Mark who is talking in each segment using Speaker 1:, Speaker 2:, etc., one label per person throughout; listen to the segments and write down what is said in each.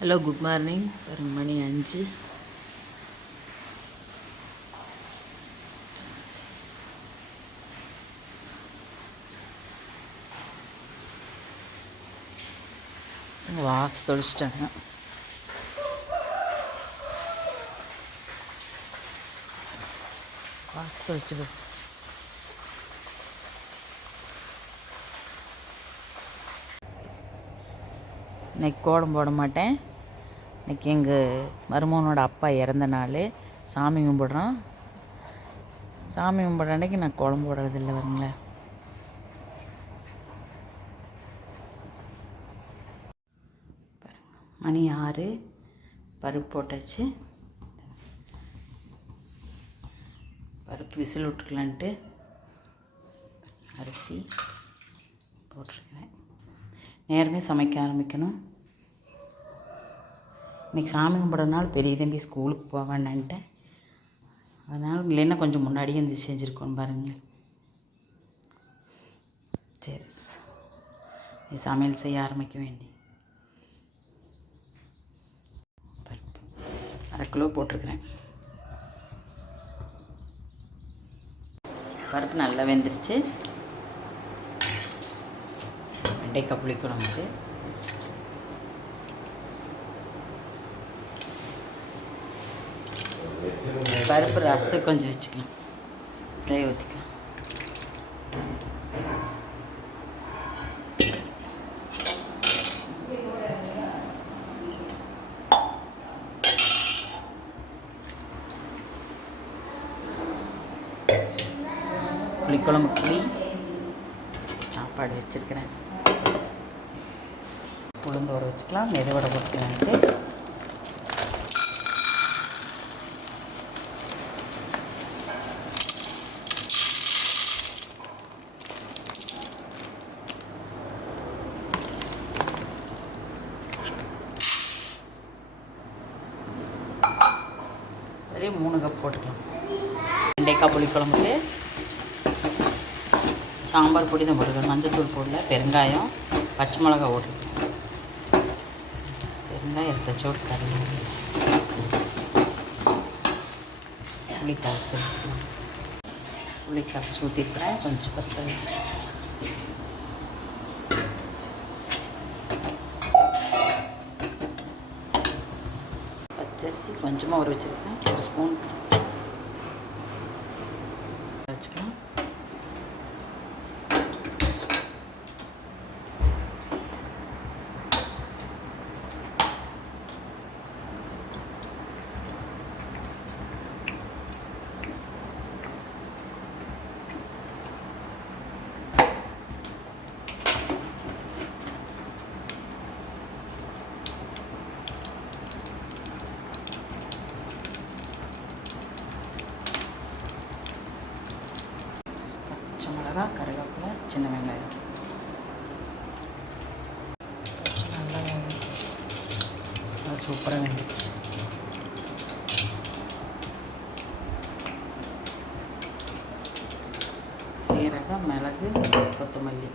Speaker 1: Hello good morning பாருங்க மணி அஞ்சு. பசங்க வாஸ் தொழிச்சிட்டாங்க வாஸ் தொழிச்சிடு இன்றைக்கி கோலம் போட மாட்டேன். இன்றைக்கி எங்கள் மருமகனோட அப்பா இறந்த நாள். சாமி கும்பிட்றோம். சாமி கும்பிட்ற அன்னைக்கு நான் கோலம் போடுறதில்ல வருங்களேன் மணி ஆறு. பருப்பு போட்டாச்சு. பருப்பு விசில் விட்டுக்கலான்ட்டு அரிசி போட்டிருக்கிறேன். நேரமே சமைக்க ஆரம்பிக்கணும். இன்றைக்கி சாமி கும்பிட்றதுனால பெரிய தம்பி ஸ்கூலுக்கு போக வேண்டான்ட்டேன் அதனால் இல்லைன்னா கொஞ்சம் முன்னாடியே வந்து செஞ்சுருக்கோம் பாருங்களேன். சரி நீ சமையல் செய்ய ஆரம்பிக்க வேண்டி. பருப்பு. அரை கிலோ போட்டிருக்கிறேன். பருப்பு நல்லா வெந்துருச்சு. வெண்டைக்காய் புளிக்குழம்பு. பருப்பு ரசத்துக்கு கொஞ்சம் வச்சுக்கலாம். நெய் ஊற்றிக்கலாம் புளிக்குழம்பு புளி. சாப்பாடு வச்சுருக்கிறேன். உளுந்து வர வச்சுக்கலாம். மெதுவடை போட்டுக்கலான்ட்டு அதுலேயே மூணு கப் போட்டுக்கலாம். வெண்டைக்காய் புளிக்குழம்புக்கு சாம்பார் பொடி தான் போட்டுருக்கேன் மஞ்சத்தூள் போடல பெருங்காயம் பச்சை மிளகா போட்டுருக்கேன் பெருங்காயம் எடுத்தச்சோடு கறி புளி கரைச்சி. புளி கொஞ்சம் பத்து பச்சரிசி கொஞ்சமாக ஒரு வச்சுருக்கேன் ஒரு ஸ்பூன் வச்சுக்கலாம் பச்சை மிளகா கருவேப்பிலை சின்ன வெங்காயம் நல்லா வெந்துருச்சு நல்லா சூப்பராக வெந்துருச்சு சீரகம் மிளகு கொத்தமல்லி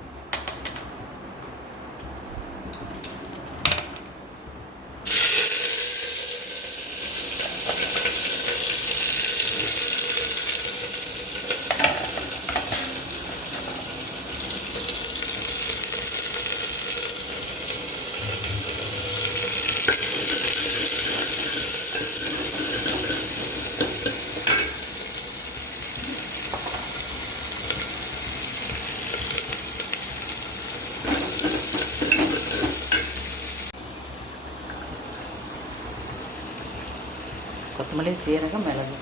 Speaker 1: கொத்தமல்லி சீரகம் மிளகு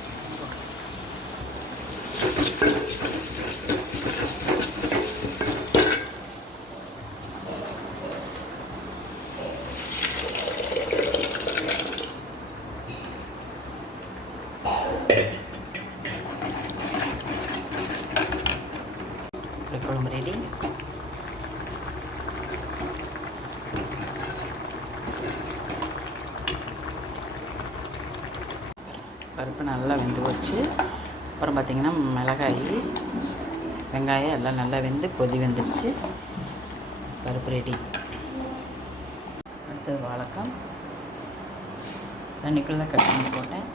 Speaker 1: குழம்பு ரெடி பருப்பு நல்லா வெந்து போச்சு அப்புறம் பார்த்திங்கன்னா மிளகாய் வெங்காயம் எல்லாம் நல்லா வெந்து கொதி வெந்துருச்சு. பருப்பு ரெடி அடுத்தது வாழைக்காய். தண்ணிக்குள்ளே தான் கட் பண்ணி போட்டேன்.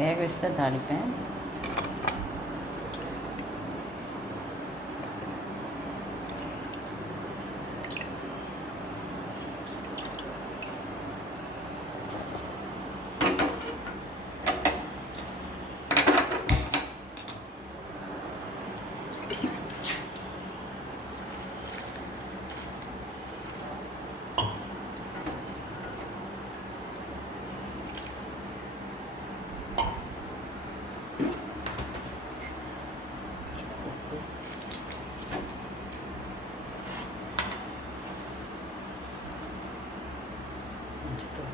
Speaker 1: வேக வச்சு தான் தாளிப்பேன் மஞ்சத்தூள்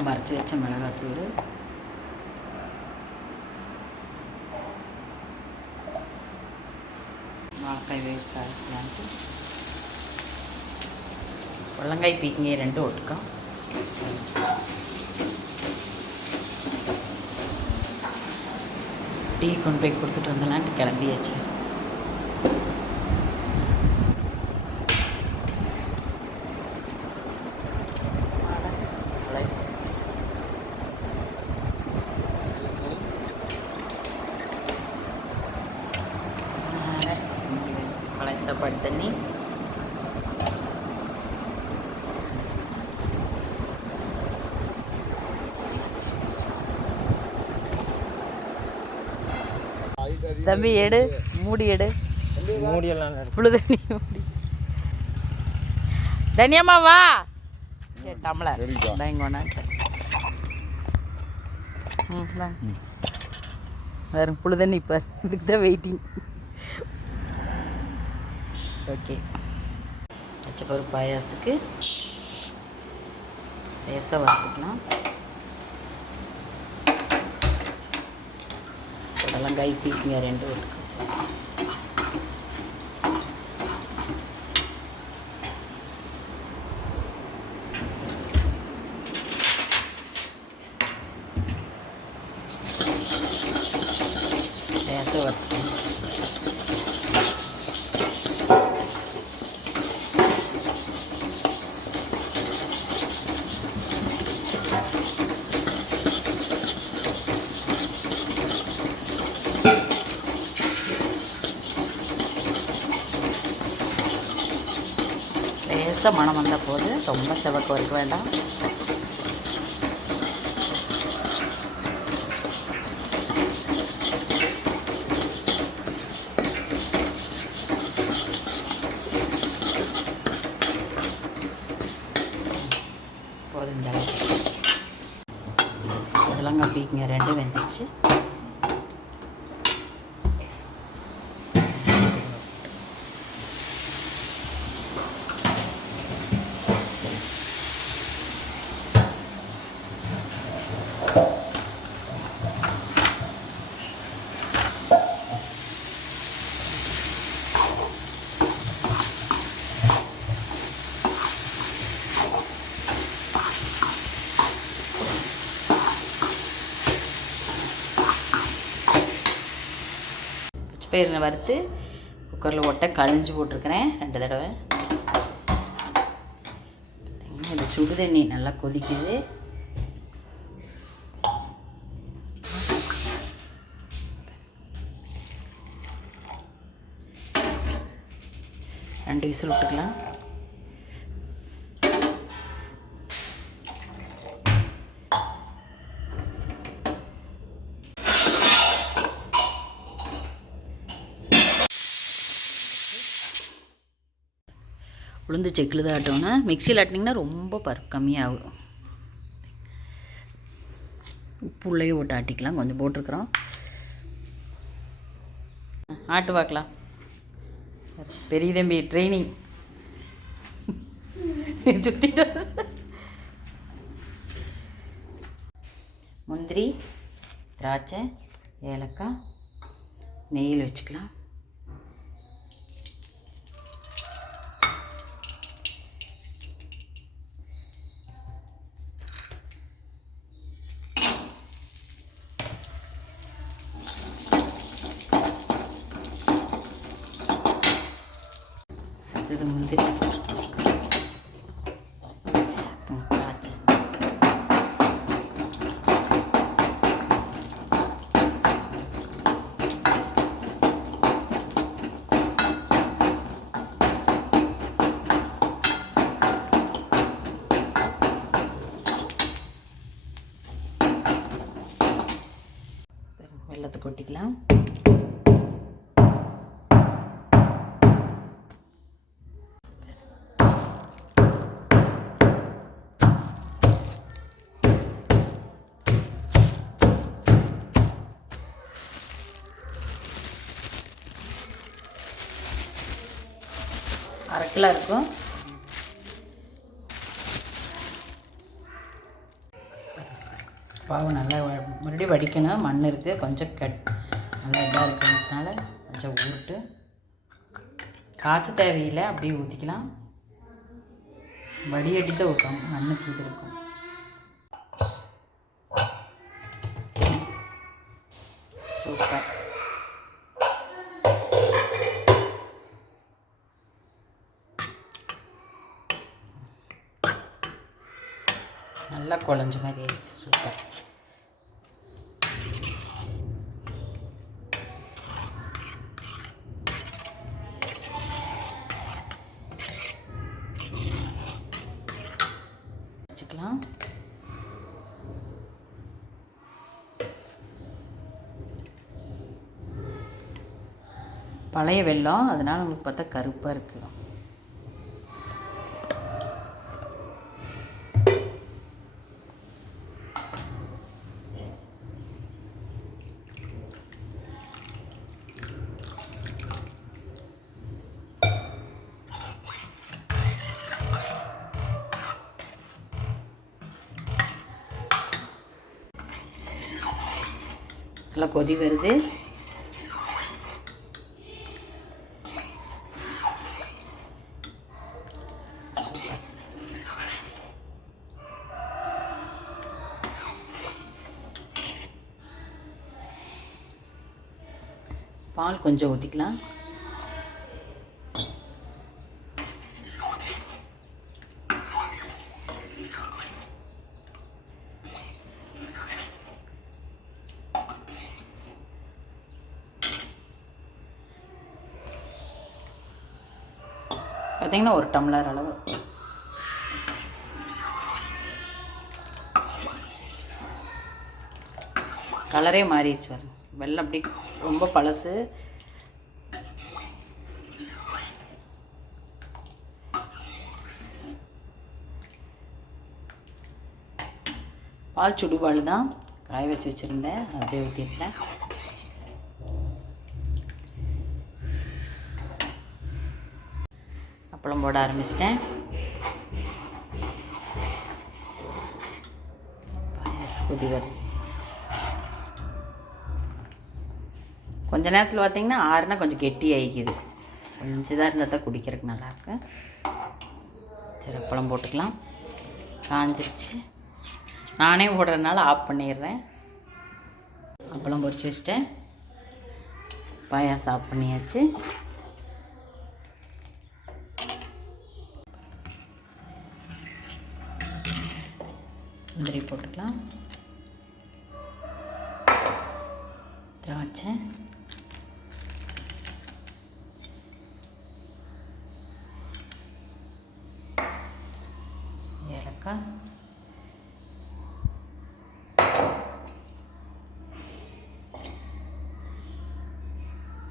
Speaker 1: நம்ம அரைச்சி வச்ச மிளகாத்தூள். வாழைக்காய் வேஸ்ட் அரைக்கலான்ட்டு. முள்ளங்காய் பீக்கிங்க ரெண்டும் ஒட்டுக்கா. டீ கொண்டு போய் கொடுத்துட்டு வந்தலான்ட்டு கிளம்பியாச்சு பழைய சாப்பாடு தண்ணி தம்பி எடு மூடி எடு.
Speaker 2: மூடியெல்லாம்
Speaker 1: புழு தண்ணி மூடி. தனியம்மா வா. டம்ளர் ம். பாருங்க புழு தண்ணி இப்போ இதுக்கு தான் வெயிட்டிங் ஓகே பச்சைப்பருப்பு பாயாசத்துக்கு. லேசாக வறுத்துக்கலாம். புடலங்காய் பீஸுங்க ரெண்டு இருக்கு லேசாக வறுத்துக்கலாம் புடலங்காய் பீக்குங்க ரெண்டும் வெந்துச்சு பயிரை வறுத்து குக்கரில் போட்ட கழிஞ்சு போட்டிருக்கிறேன். ரெண்டு தடவை. இந்த இது சுடு தண்ணி நல்லா கொதிக்குது. ரெண்டு விசில் விட்டுக்கலாம். உளுந்து செக்கில் தான் ஆட்டணும் மிக்சியில் ஆட்டினிங்கன்னா ரொம்ப பரு கம்மியாகும். உப்பு உள்ளேயே போட்டு ஆட்டிக்கலாம். கொஞ்சம் போட்டிருக்குறோம். ஆட்டு பார்க்கலாம் பெரிய தம்பி ட்ரைனிங் சுற்றிட்டு முந்திரி திராட்சை ஏலக்காய் நெய்யில் வச்சுக்கலாம் முந்திரி ம், திராட்சை வெள்ளத்தை கொட்டிக்கலாம். அரை கிலோ இருக்கும். பாவு நல்லா மறுபடியும் வடிக்கணும். மண் இருக்குது கொஞ்சம் கட். நல்லா இதாக இருக்கிறதுனால கொஞ்சம் ஊருட்டு காய்ச்ச தேவையில்லை. அப்படியே ஊற்றிக்கலாம் வடி தான் ஊற்றணும் மண்ணுக்கு இது இருக்கும். சூப்பர். நல்லா குழஞ்ச மாதிரி ஆயிடுச்சு. சூப்பர் வச்சுக்கலாம் பழைய வெல்லம் அதனால் உங்களுக்கு பார்த்தா கருப்பாக இருக்குது நல்லா கொதி வருது பால் கொஞ்சம் ஊற்றிக்கலாம் பார்த்தீங்கன்னா ஒரு டம்ளர் அளவு. கலரே மாறிடுச்சு வெள்ளம் அப்படி ரொம்ப பழசு. பால் சுடுபால் தான் காய வச்சு வச்சுருந்தேன். அப்படியே ஊற்றிருக்கேன் அப்பளம் போட ஆரம்பிச்சிட்டேன். பாயாசம் கொதி வருது கொஞ்ச நேரத்தில் பார்த்தீங்கன்னா ஆறுனா கொஞ்சம் கெட்டி ஆகிக்குது கொஞ்சம் தான் இருந்தால் தான் குடிக்கிறதுக்கு நல்லாயிருக்கு சரி அப்பளம் போட்டுக்கலாம். காஞ்சிருச்சு. நானே போடுறதுனால ஆஃப் பண்ணிடுறேன். அப்பளம் பொறிச்சு வச்சிட்டேன். பாயாசம் ஆஃப் பண்ணியாச்சு. முந்திரி போட்டுக்கலாம். திராட்சை ஏலக்காய்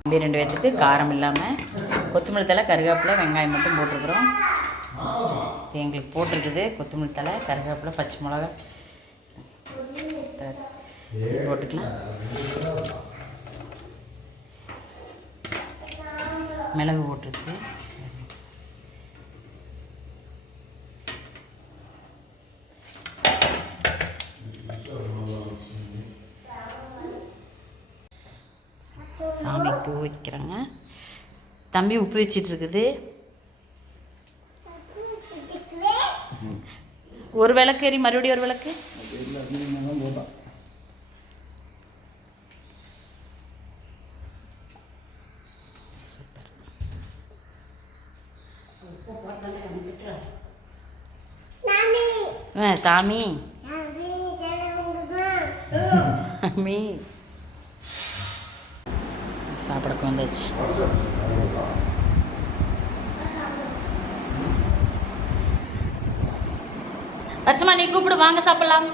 Speaker 1: தம்பி ரெண்டு பேர்த்துக்கு காரம் இல்லாமல் கொத்தமல்லி தலை கருவேப்பிலை வெங்காயம் மட்டும் போட்டிருக்குறோம். எங்களுக்கு போட்டிருக்குது. கொத்தமல்லி தலை கருவேப்பிலை பச்சை மிளகா. போட்டுக்கலாம். மிளகு போட்டிருக்கு. சாமி பூ வைக்கிறாங்க. தம்பி உப்பு வச்சிட்டு இருக்குது ஒரு விளக்கு எரி மறுபடியும் ஒரு விளக்கு. சூப்பர் சாமி. சாமி. சாப்பிடக்கு வந்தாச்சு. வருஷமா நீ கூப்பிடு வாங்க சாப்பிடலாம்.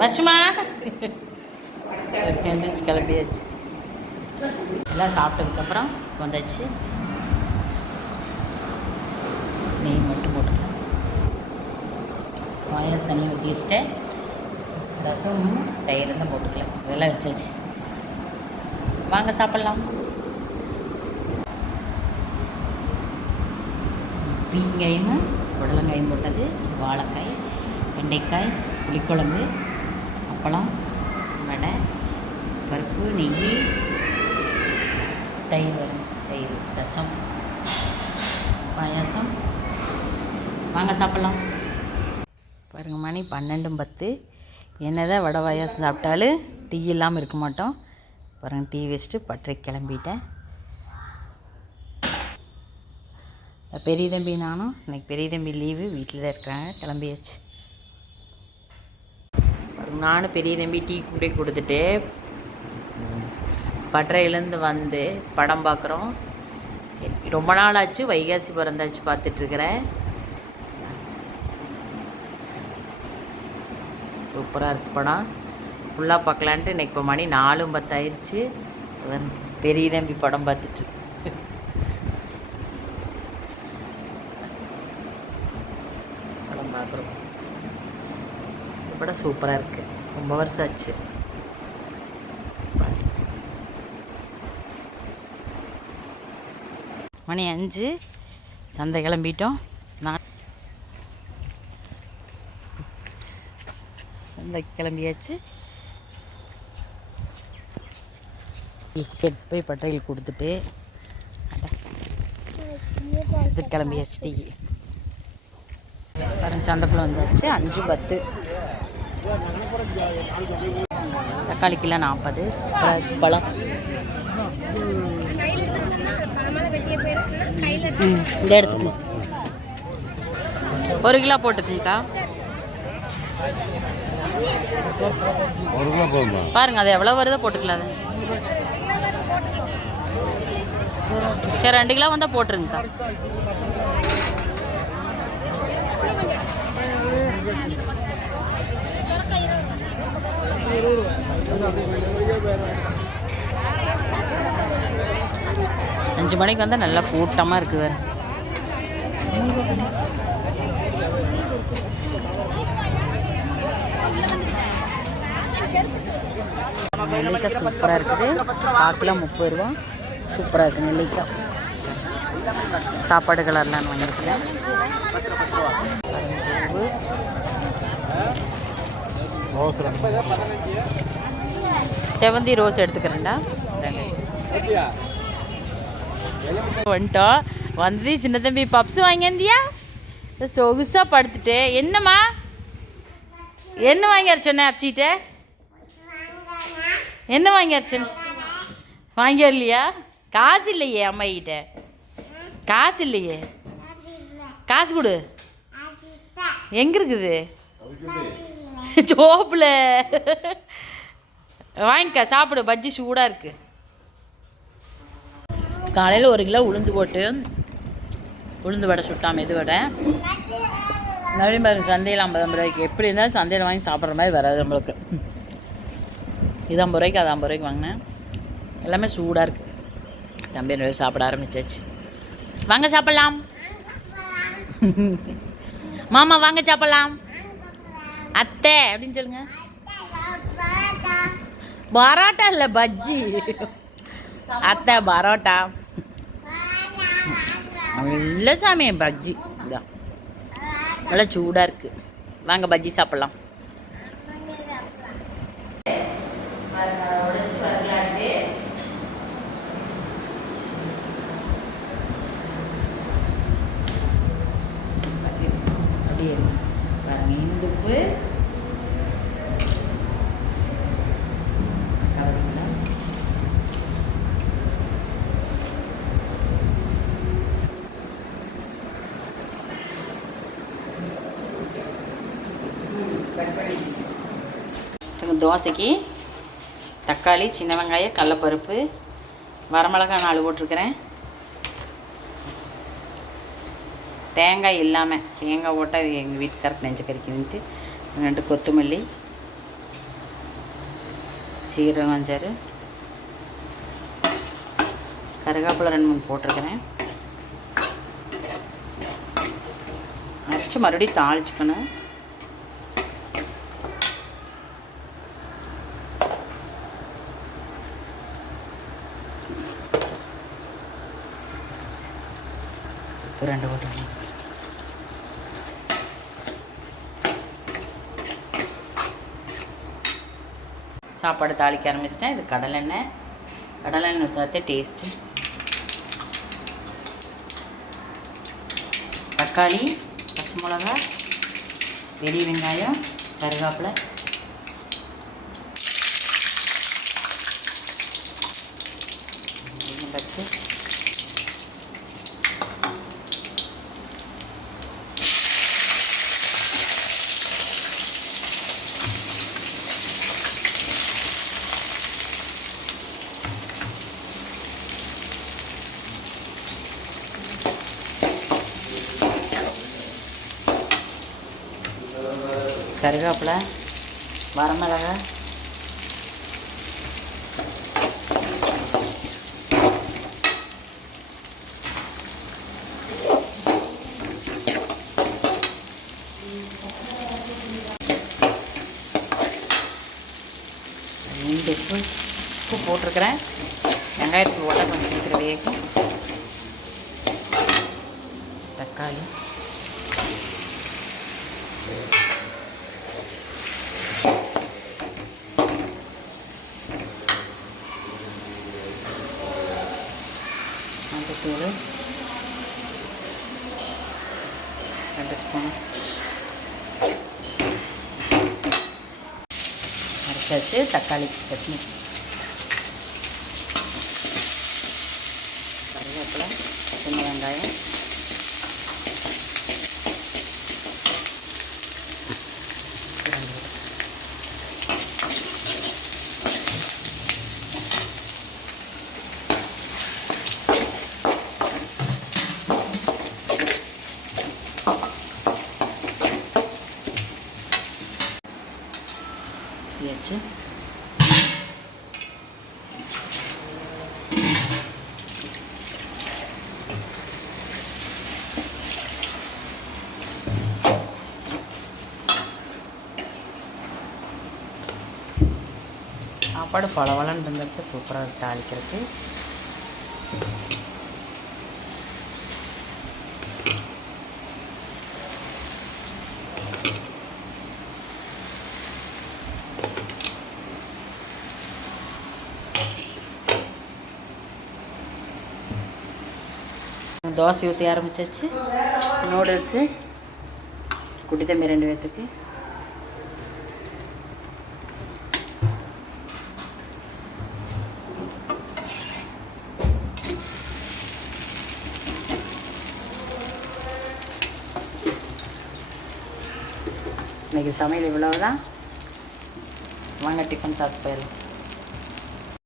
Speaker 1: வருஷமா. எந்திரிச்சு கிளம்பியாச்சு. எல்லாம் சாப்பிட்டதுக்கப்புறம் வந்தாச்சு. நெய் மட்டும் போட்டுக்கலாம். பாயாசம் தண்ணியை ஊற்றி வச்சுட்டேன். ரசமும் தயிர் தான் போட்டுக்கலாம். இதெல்லாம் வச்சாச்சு. வாங்க சாப்பிட்லாம். பீங்காயும் புடலங்காயும் போட்டது வாழைக்காய் வெண்டைக்காய் புளிக்குழம்பு அப்பளம் வடை பருப்பு நெய் தயிர் வரும். தயிர் ரசம் பாயாசம். வாங்க சாப்பிட்லாம். பாருங்க மணி பன்னெண்டும் பத்து. என்னதான் வடை பாயாசம் சாப்பிட்டாலும் டீ இல்லாமல் இருக்க மாட்டோம். பாருங்க டீ வச்சுட்டு பட்டறைக்கு கிளம்பிட்டேன். பெரிய தம்பி நானும் இன்னைக்கு பெரிய தம்பி லீவு வீட்டில் தான் இருக்கிறாங்க கிளம்பியாச்சு. நானும் பெரிய தம்பி டீ கொண்டு போய் கொடுத்துட்டு பட்டறையிலேருந்து வந்து படம் பார்க்குறோம். ரொம்ப நாள் ஆச்சு வைகாசி பிறந்தாச்சு பார்த்துட்ருக்குறேன் சூப்பராக இருக்கு படம். ஃபுல்லாக பார்க்கலான்ட்டு இன்னைக்கு இப்போ மணி நாலும் பத்தாயிருச்சு பெரிய தம்பி படம் பார்த்துட்டு படம் பார்க்குறோம். படம் சூப்பராக இருக்குது ரொம்ப வருஷம் ஆச்சு. மணி அஞ்சு. சந்தை கிளம்பிட்டோம். நான் சந்தை கிளம்பியாச்சு. எடுத்து போய் பட்டையில் கொடுத்துட்டு எடுத்து கிளம்பியாச்சு டீ பாருங்க சந்தைக்குள்ள வந்தாச்சு. அஞ்சு பத்து. தக்காளி கிலோ நாற்பது சூப்பராக பழம். இந்த எடுத்துக்கங்க ஒரு கிலோ போட்டுக்குங்கக்கா. பாருங்க அது எவ்வளோ வருதோ போட்டுக்கலாம் அது சரி ரெண்டு கிலோ வந்தால் போட்டுருங்கக்கா. அஞ்சு மணிக்கு வந்தால் நல்லா கூட்டமாக இருக்குது வேறு. நெல்லிக்காய் சூப்பராக இருக்குது. காக்கிலோ முப்பது ரூபா. சூப்பராக இருக்குது நெல்லிக்காய். சாப்பாடு கலர்லாம் வாங்கியிருக்கேன். செவந்தி ரோஸ் எடுத்துக்கிறேன்டா. வந்துட்டோம் வந்தது சின்ன தம்பி பப்ஸ் வாங்கியிருந்தியா சொகுசாக படுத்துட்டு. என்னம்மா? என்ன வாங்கியார் சொன்னேன் அப்சிட்ட என்ன வாங்கியார் சொன்ன? வாங்கியர்லையா காசு இல்லையே அம்மா கிட்ட காசு இல்லையே காசு கொடு. எங்கே இருக்குது? சோப்பில். வாங்கிக்க சாப்பிடு பஜ்ஜி சூடாக இருக்கு. காலையில் ஒரு கிலோ உளுந்து போட்டு உளுந்து வடை சுட்டாம இது வடை. மறுபடியும் பாருங்க சந்தையில் ஐம்பது ஐம்பது ரூபாய்க்கு. எப்படி இருந்தாலும் சந்தையில் வாங்கி சாப்பிட்ற மாதிரி வராது நம்மளுக்கு. இது ஐம்பது ரூபாய்க்கு அது ஐம்பது ரூபாய்க்கு வாங்கினேன். எல்லாமே சூடாக இருக்குது தம்பி ரெண்டு சாப்பிட ஆரம்பிச்சாச்சு. வாங்க சாப்பிடலாம். மாமா வாங்க சாப்பிட்லாம். அத்தை அப்படின்னு சொல்லுங்க. பரோட்டா இல்லை பஜ்ஜி. அத்தை பரோட்டா. இல்லை சாமி பஜ்ஜி. இதான் நல்லா சூடாக இருக்குது வாங்க பஜ்ஜி சாப்பிட்லாம் அப்படியே இருக்கு. பாருங்க இந்துப்பு கவரிங்களா தோசைக்கு தக்காளி சின்ன வெங்காயம் கடலப்பருப்பு வரமிளகாய் நாலு போட்டிருக்கிறேன். தேங்காய் இல்லாமல் தேங்காய் போட்டால் எங்கள் வீட்டுக்காரர் நெஞ்சு கறிக்குதுன்ட்டு ரெண்டு கொத்தமல்லி சீரகம் அஞ்சாறு கருவேப்பிலை ரெண்டு மூணு போட்டிருக்கிறேன். அரைச்சி மறுபடியும் தாளிச்சுக்கணும். உப்பு ரெண்டு போட்டுக்கணும் சாப்பாடு தாளிக்க ஆரம்பிச்சிட்டேன். இது கடலெண்ணெய் கடலெண்ணெய் ஊற்றாதே டேஸ்ட்டு தக்காளி பச்சை மிளகா பெரிய வெங்காயம் கருவேப்பிலை கொஞ்சம் பச்சை கருவேப்பிலை வரமிளகா. ரெண்டு உப்பு உப்பு போட்டிருக்கிறேன். வெங்காயத்துக்கு போட்டால் கொஞ்சம் சீக்கிரம் வேகும் தக்காளி மஞ்சத்தூள் ரெண்டு ஸ்பூன் அரைச்சாச்சு தக்காளி சட்னி. கருவேப்பிலை சின்ன வெங்காயம் சாப்பாடு பளபளன்னு இருந்திருக்கு சூப்பராக இருக்குது தாளிக்கிறதுக்கு. தோசை ஊற்றி ஆரம்பிச்சாச்சு. நூடுல்ஸு குட்டி தம்பி ரெண்டு பேர்த்துக்கு சமையல் சமையல் இவ்வளவுதான். வாங்க டிஃபன் சாப்பிட்டு போயிடலாம்.